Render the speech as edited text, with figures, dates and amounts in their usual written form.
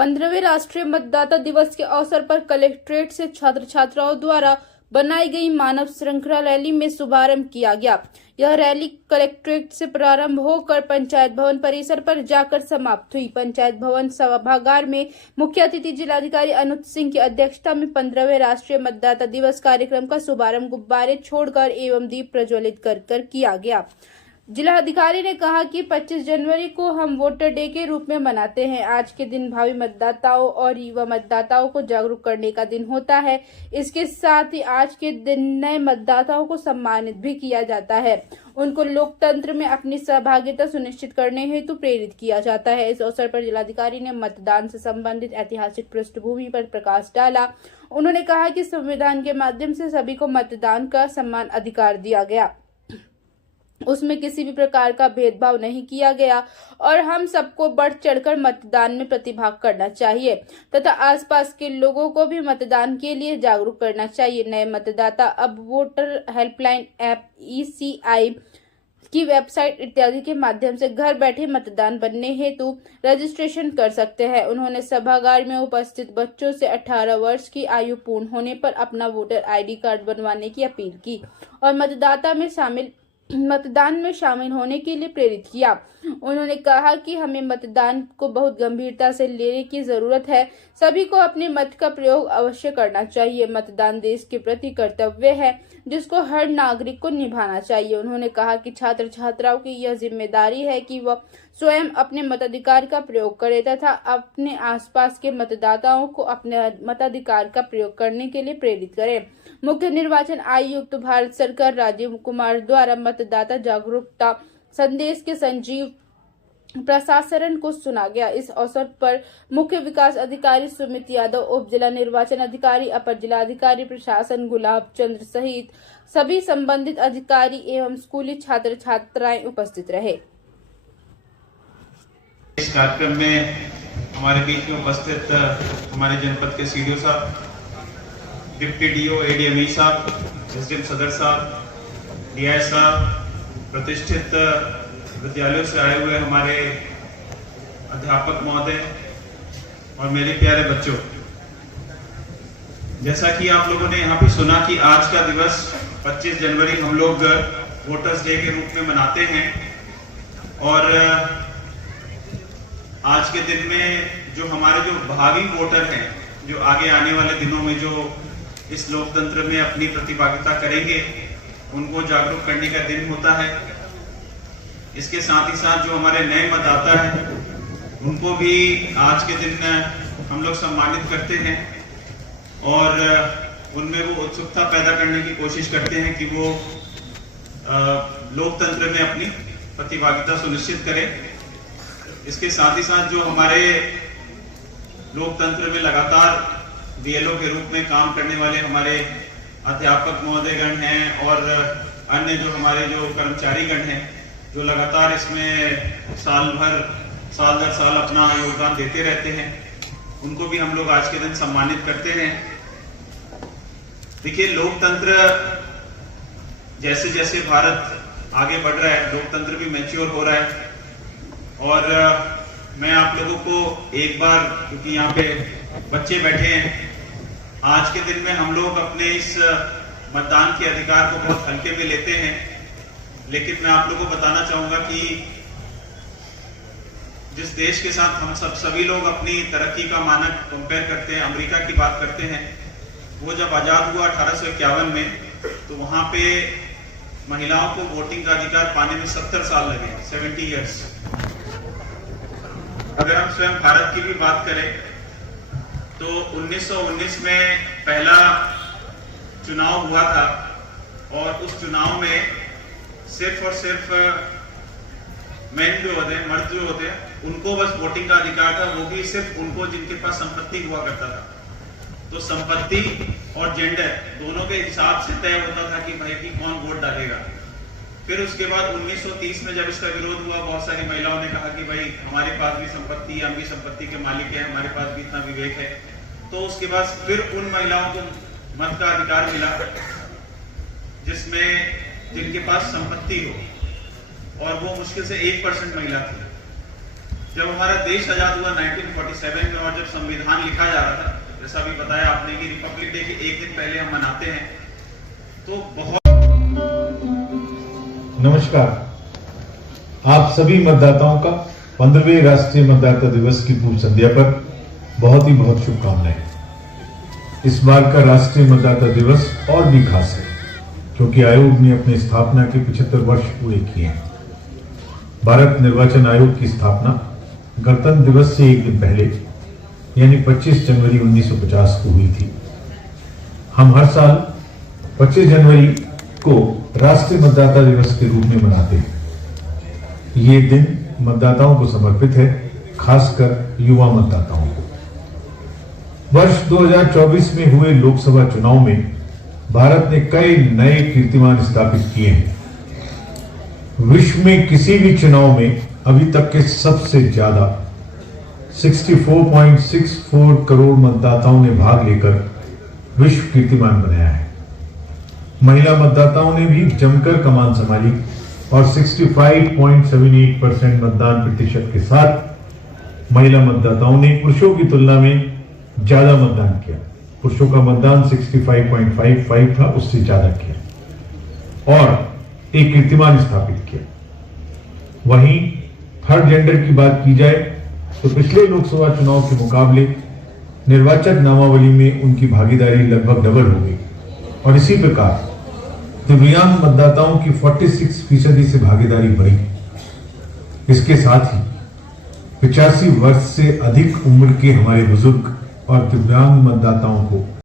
15वें राष्ट्रीय मतदाता दिवस के अवसर पर कलेक्ट्रेट से छात्र छात्राओं द्वारा बनाई गई मानव श्रृंखला रैली में शुभारंभ किया गया। यह रैली कलेक्ट्रेट से प्रारंभ होकर पंचायत भवन परिसर पर जाकर समाप्त हुई। पंचायत भवन सभागार में मुख्य अतिथि जिलाधिकारी अनुज सिंह की अध्यक्षता में 15वें राष्ट्रीय मतदाता दिवस कार्यक्रम का शुभारंभ गुब्बारे छोड़कर एवं दीप प्रज्वलित कर किया गया। जिलाधिकारी ने कहा कि 25 जनवरी को हम वोटर डे के रूप में मनाते हैं। आज के दिन भावी मतदाताओं और युवा मतदाताओं को जागरूक करने का दिन होता है। इसके साथ ही आज के दिन नए मतदाताओं को सम्मानित भी किया जाता है। उनको लोकतंत्र में अपनी सहभागिता सुनिश्चित करने हेतु प्रेरित किया जाता है। इस अवसर पर जिलाधिकारी ने मतदान से संबंधित ऐतिहासिक पृष्ठभूमि पर प्रकाश डाला। उन्होंने कहा कि संविधान के माध्यम से सभी को मतदान का समान अधिकार दिया गया, उसमें किसी भी प्रकार का भेदभाव नहीं किया गया और हम सबको बढ़ चढ़कर मतदान में प्रतिभाग करना चाहिए तथा आसपास के लोगों को भी मतदान के लिए जागरूक करना चाहिए। नए मतदाता अब वोटर हेल्पलाइन ऐप, ECI की वेबसाइट इत्यादि के माध्यम से घर बैठे मतदान बनने हेतु रजिस्ट्रेशन कर सकते हैं। उन्होंने सभागार में उपस्थित बच्चों से 18 वर्ष की आयु पूर्ण होने पर अपना वोटर ID कार्ड बनवाने की अपील की और मतदान में शामिल होने के लिए प्रेरित किया। उन्होंने कहा कि हमें मतदान को बहुत गंभीरता से लेने की जरूरत है। सभी को अपने मत का प्रयोग अवश्य करना चाहिए। मतदान देश के प्रति कर्तव्य है जिसको हर नागरिक को निभाना चाहिए। उन्होंने कहा कि छात्र छात्राओं की यह जिम्मेदारी है कि वह स्वयं अपने मताधिकार का प्रयोग करें तथा अपने आसपास के मतदाताओं को अपने मताधिकार का प्रयोग करने के लिए प्रेरित करें। मुख्य निर्वाचन आयुक्त भारत सरकार राजीव कुमार द्वारा मतदाता जागरूकता संदेश के संजीव प्रसारण को सुना गया। इस अवसर पर मुख्य विकास अधिकारी सुमित यादव, उप जिला निर्वाचन अधिकारी, अपर जिलाधिकारी प्रशासन गुलाब चंद्र सहित सभी संबंधित अधिकारी एवं स्कूली छात्र छात्राएं उपस्थित रहे। इस कार्यक्रम में हमारे बीच में उपस्थित हमारे जनपद के CDO साहब, डिप्टी DO, ADME साहब, SDM सदर साहब, DI साहब, प्रतिष्ठित विद्यालयों से आए हुए हमारे अध्यापक महोदय और मेरे प्यारे बच्चों, जैसा कि आप लोगों ने यहाँ पे सुना कि आज का दिवस 25 जनवरी हम लोग वोटर्स डे के रूप में मनाते हैं और आज के दिन में जो हमारे जो भावी वोटर हैं, जो आगे आने वाले दिनों में जो इस लोकतंत्र में अपनी प्रतिभागिता करेंगे, उनको जागरूक करने का दिन होता है। इसके साथ ही साथ जो हमारे नए मतदाता हैं, उनको भी आज के दिन हम लोग सम्मानित करते हैं और उनमें वो उत्सुकता पैदा करने की कोशिश करते हैं कि वो लोकतंत्र में अपनी प्रतिभागिता सुनिश्चित करें। इसके साथ ही साथ जो हमारे लोकतंत्र में लगातार BLO के रूप में काम करने वाले हमारे अध्यापक महोदयगण हैं और अन्य जो हमारे जो कर्मचारीगण हैं, जो लगातार इसमें साल दर साल अपना योगदान देते रहते हैं, उनको भी हम लोग आज के दिन सम्मानित करते हैं। देखिए, लोकतंत्र जैसे जैसे भारत आगे बढ़ रहा है, लोकतंत्र भी मैच्योर हो रहा है और मैं आप लोगों को एक बार, क्योंकि यहाँ पे बच्चे बैठे हैं, आज के दिन में हम लोग अपने इस मतदान के अधिकार को बहुत हल्के में लेते हैं, लेकिन मैं आप लोगों को बताना चाहूंगा कि जिस देश के साथ हम सभी लोग अपनी तरक्की का मानक कंपेयर करते हैं, अमेरिका की बात करते हैं, वो जब आजाद हुआ 1851 में, तो वहां पे महिलाओं को वोटिंग का अधिकार पाने में 70 साल लगे, 70 इयर्स। अगर हम स्वयं भारत की भी बात करें तो 1919 में पहला चुनाव हुआ था और उस चुनाव में सिर्फ और सिर्फ मर्द जो होते उनको बस वोटिंग का अधिकार था, वो भी सिर्फ उनको जिनके पास संपत्ति हुआ करता था। तो संपत्ति और जेंडर दोनों के हिसाब से तय होता था कि भाई कि कौन वोट डालेगा। फिर उसके बाद 1930 में जब इसका विरोध हुआ, बहुत सारी महिलाओं ने कहा कि भाई हमारे पास भी संपत्ति है, हम भी संपत्ति के मालिक हैं, हमारे पास भी इतना विवेक है। तो उसके बाद फिर उन महिलाओं को मत का अधिकार मिला जिसमें जिनके पास संपत्ति हो, और वो मुश्किल से 1% महिला थी। जब हमारा देश आजाद हुआ 1947 में और जब संविधान लिखा जा रहा था, जैसा भी बताया आपने कि रिपब्लिक डे के एक दिन पहले हम मनाते हैं, तो बहुत। नमस्कार, आप सभी मतदाताओं का 15वें राष्ट्रीय मतदाता दिवस की पूर्व संध्या पर बहुत शुभकामनाएं। इस बार का राष्ट्रीय मतदाता दिवस और भी खास है क्योंकि आयोग ने अपनी स्थापना के 75 वर्ष पूरे किए हैं। भारत निर्वाचन आयोग की स्थापना गणतंत्र दिवस से एक दिन पहले यानी 25 जनवरी 1950 को हुई थी। हम हर साल 25 जनवरी को राष्ट्रीय मतदाता दिवस के रूप में मनाते हैं। ये दिन मतदाताओं को समर्पित है, खासकर युवा मतदाताओं को। वर्ष 2024 में हुए लोकसभा चुनाव में भारत ने कई नए कीर्तिमान स्थापित किए हैं। विश्व में किसी भी चुनाव में अभी तक के सबसे ज्यादा 64.64 करोड़ मतदाताओं ने भाग लेकर विश्व कीर्तिमान बनाया है। महिला मतदाताओं ने भी जमकर कमान संभाली और 65.78% मतदान प्रतिशत के साथ महिला मतदाताओं ने पुरुषों की तुलना में ज्यादा मतदान किया। पुरुषों का मतदान 65.55 था, उससे ज्यादा किया और एक कीर्तिमान स्थापित किया। वहीं थर्ड जेंडर की बात की जाए तो पिछले लोकसभा चुनाव के मुकाबले निर्वाचक नामावली में उनकी भागीदारी लगभग डबल हो गई और इसी प्रकार दिव्यांग मतदाताओं की 46% से भागीदारी बढ़ी। इसके साथ ही 85 वर्ष से अधिक उम्र के हमारे बुजुर्ग और दिव्यांग मतदाताओं को